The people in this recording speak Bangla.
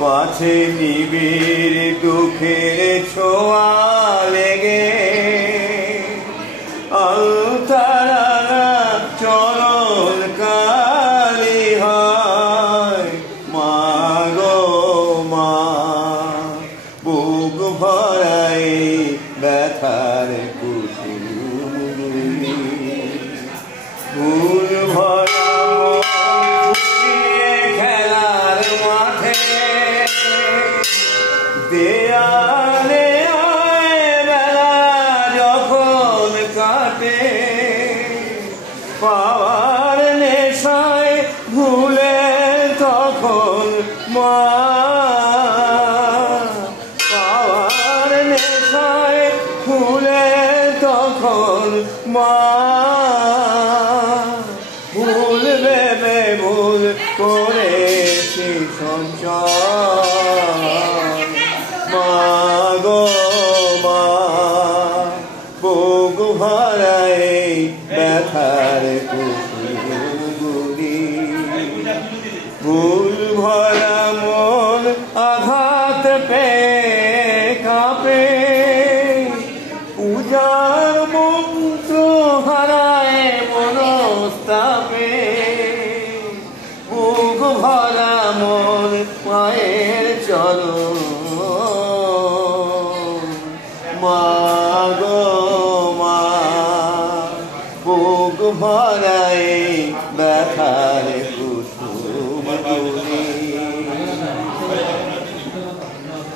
পাছে নিবিড় দুঃখের ছোঁয়া লেগে আলতারা চরণ কালি হয়। মা গো মা, বুক ভরাই ব্যথার কুসুমগুলি, ফুল ভরা খেলার মাঠে দেয়ালে বেলা যখন কাটে, পাওয়ার নেশায় ভুলে তখন মা, পাওয়ার নেশায় ভুলে তখন মা, ভুল ভেবে ভুল করেছি সঞ্চয়। মা গো মা, বুক ভরাই ব্যথার কুসুমগুলি, ভুল ভরা মন আঘাত পেয়ে কাঁপে, পূজার মন্ত্র হারায় মনস্তাপে, বুক ভরা মন মায়ের চরণ